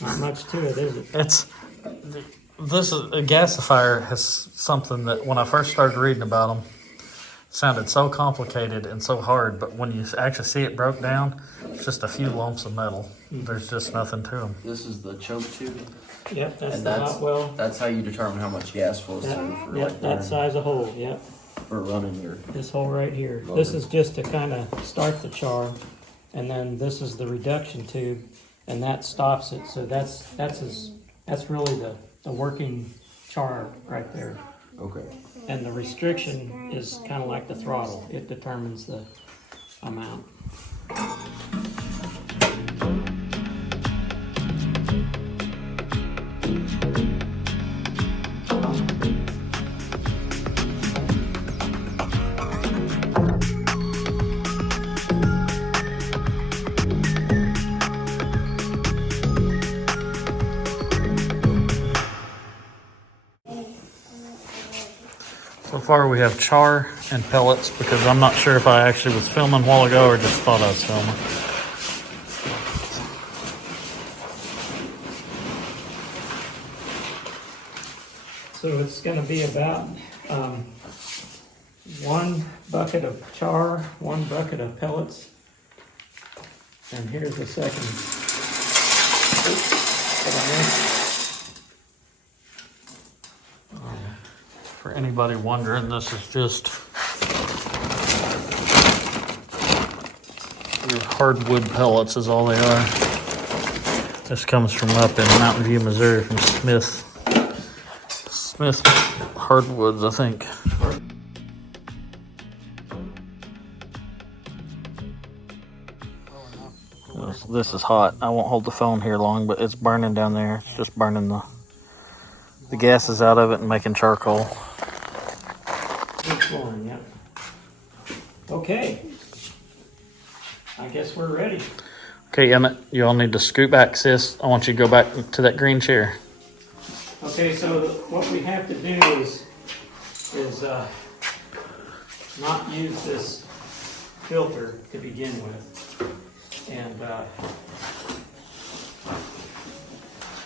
Not much to it, is it? This is a gasifier has something that when I first started reading about them sounded so complicated and so hard, but when you actually see it broke down, it's just a few lumps of metal. There's just nothing to them. This is the choke tube. Yep, that's And the hot well. that's how you determine how much gas flows through for Yep, that size of hole, yep. for running your. This hole right here. Motor. This is just to kind of start the char, and then this is the reduction tube, and that stops it. So that's really the working char right there. Okay. And the restriction is kind of like the throttle. It determines the amount. So far we have char and pellets because I'm not sure if I actually was filming a while ago or just thought I was filming. So it's going to be about 1 bucket of char, 1 bucket of pellets, and here's the second. For anybody wondering, this is just your hardwood pellets is all they are. This comes from up in Mountain View, Missouri from Smith Hardwoods, I think. This is hot. I won't hold the phone here long, but it's burning down there. It's just burning the gases out of it and making charcoal. Yep. Okay. I guess we're ready. Okay, Emmett, you all need to scoot back, sis. I want you to go back to that green chair. Okay, so what we have to do is not use this filter to begin with. And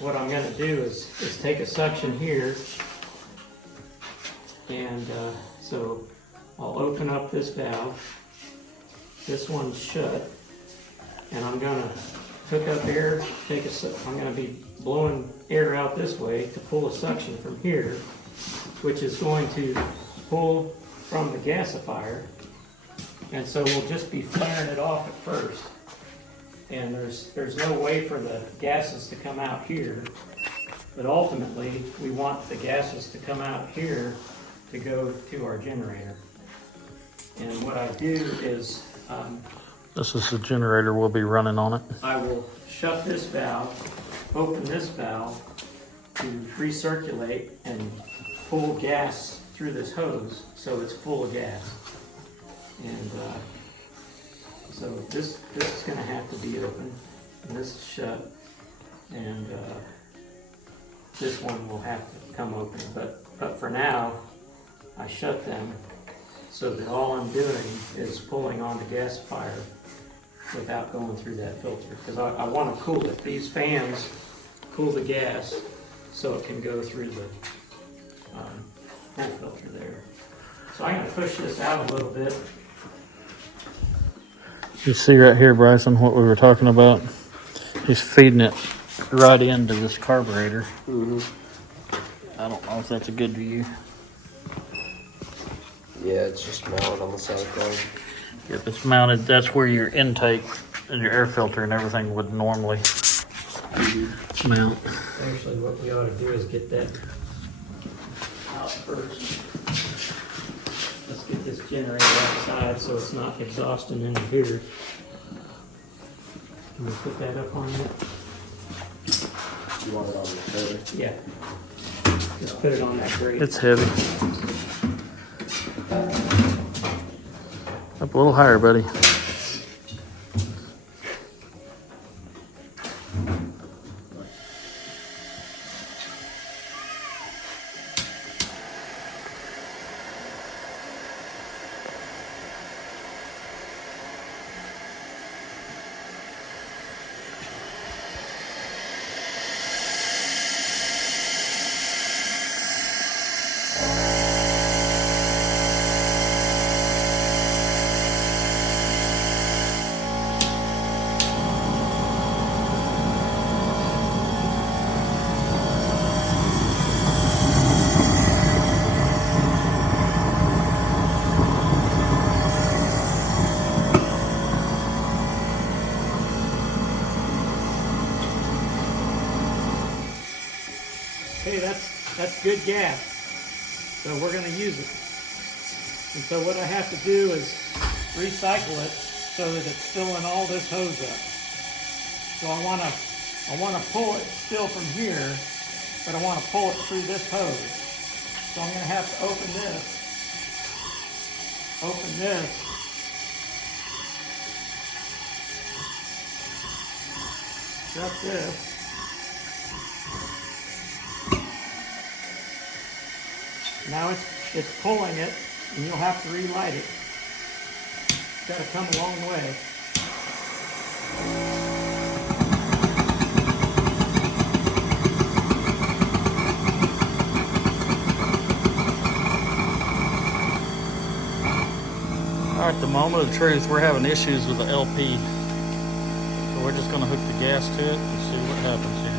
what I'm going to do is take a suction here, and so I'll open up this valve. This one's shut, and I'm going to hook up air. I'm going to be blowing air out this way to pull a suction from here, which is going to pull from the gasifier, and so we'll just be flaring it off at first. And there's no way for the gases to come out here, but ultimately we want the gases to come out here to go to our generator. And what I do is This is the generator we'll be running on it. I will shut this valve, open this valve to recirculate and pull gas through this hose so it's full of gas. And so this is going to have to be open, and this is shut, and this one will have to come open. But for now, I shut them so that all I'm doing is pulling on the gasifier without going through that filter, because I want to cool it. These fans cool the gas so it can go through the air filter there. So I'm going to push this out a little bit. You see right here, Bryson, what we were talking about? He's feeding it right into this carburetor. Mm-hmm. I don't know if that's a good view. Yeah, it's just mounted on the side there. If it's mounted, that's where your intake and your air filter and everything would normally mount. Actually, what we ought to do is get that out first. Let's get this generator outside so it's not exhausting into here. Can we put that up on there? You want it on the trailer? Yeah. Just put it on that grate. It's heavy. Up a little higher, buddy. hey, that's good gas. So we're going to use it. And so what I have to do is recycle it so that it's filling all this hose up. So I want to pull it still from here, but I want to pull it through this hose. So I'm going to have to open this, shut this. Now it's pulling it, and you'll have to relight it. It's got to come a long way. All right, the moment of truth, we're having issues with the LP. So we're just gonna hook the gas to it and see what happens here.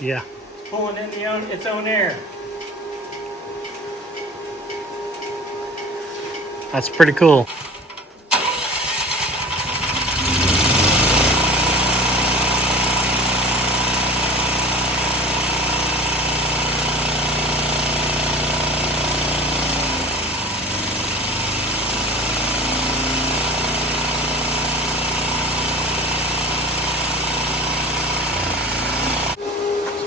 Yeah. It's pulling in its own air. That's pretty cool.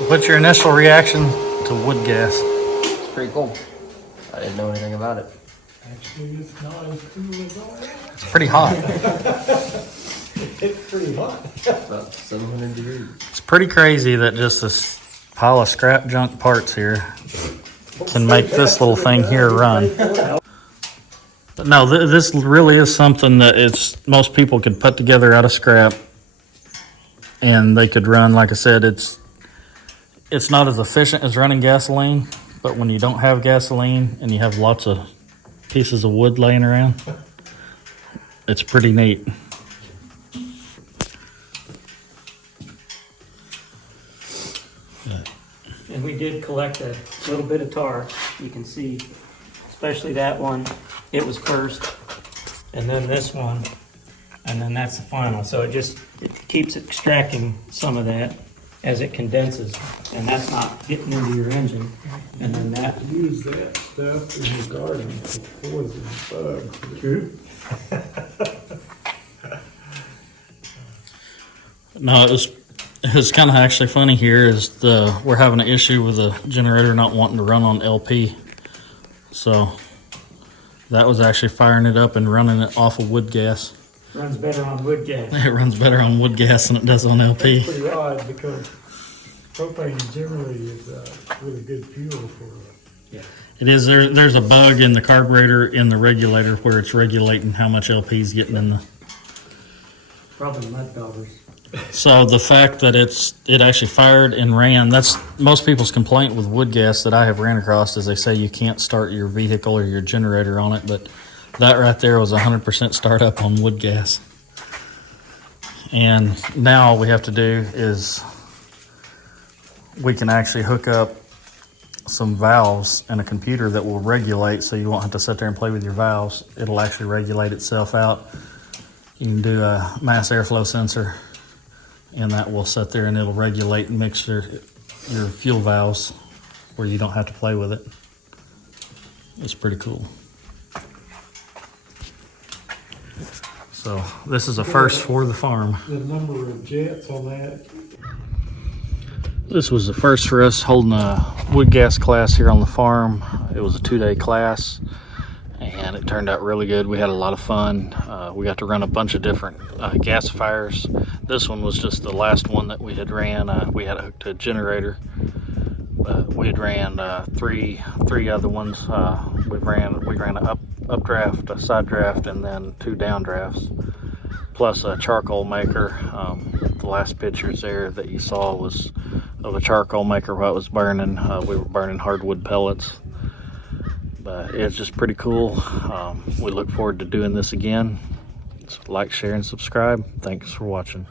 What's your initial reaction to wood gas? It's pretty cool. I didn't know anything about it. Actually, it's not as cool as all that. It's pretty hot. It's pretty hot. About 700 degrees. It's pretty crazy that just this pile of scrap junk parts here can make this little thing here run. But no, this really is something that most people could put together out of scrap, and they could run. Like I said, it's not as efficient as running gasoline, but when you don't have gasoline and you have lots of pieces of wood laying around, it's pretty neat. And we did collect a little bit of tar. You can see, especially that one, it was first, and then this one, and then that's the final. So it keeps extracting some of that as it condenses, and that's not getting into your engine. And then that. Use that stuff in the garden for poison bugs. True. No, it was kind of actually funny here is we're having an issue with the generator not wanting to run on LP. So that was actually firing it up and running it off of wood gas. Runs better on wood gas. It runs better on wood gas than it does on LP. That's pretty odd because propane generally is really good fuel for It is. There's a bug in the carburetor in the regulator where it's regulating how much LP is getting in the. Probably mud daubers. So the fact that it actually fired and ran, that's most people's complaint with wood gas that I have ran across is they say you can't start your vehicle or your generator on it, but that right there was 100% startup on wood gas. And now all we have to do is we can actually hook up some valves and a computer that will regulate, so you won't have to sit there and play with your valves. It'll actually regulate itself out. You can do a mass airflow sensor, and that will sit there and it'll regulate and mix your fuel valves where you don't have to play with it. It's pretty cool. So this is a first for the farm. the number of jets on that. This was the first for us holding a wood gas class here on the farm. It was a 2-day class, and it turned out really good. We had a lot of fun. We got to run a bunch of different gasifiers. This one was just the last one that we had ran. We had hooked to a generator. We had ran three other ones. We ran an updraft, a side draft, and then 2 downdrafts, plus a charcoal maker. The last pictures there that you saw was of a charcoal maker while it was burning. We were burning hardwood pellets. But it's just pretty cool. We look forward to doing this again. So like, share, and subscribe. Thanks for watching.